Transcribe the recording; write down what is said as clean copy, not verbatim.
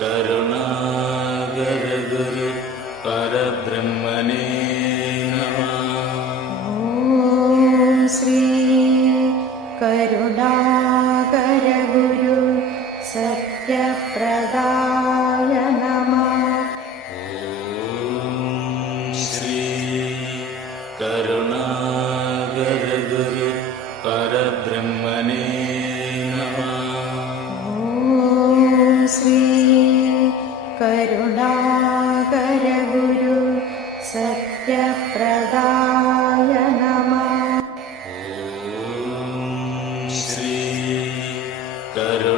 കരുണാകര ഗുരു പരബ്രഹ്മണേ നമഃ. ഓം ശ്രീ കരുണാകര ഗുരു സത്യപ്രദായ നമഃ. ഓം ശ്രീ കരുണാകര ഗുരു പരബ്രഹ്മണേ നമഃ. ഓം ശ്രീ കരുണാകര ഗുരു സത്യപ്രദായ നമഃ. ഓം ശ്രീ കരുണാകര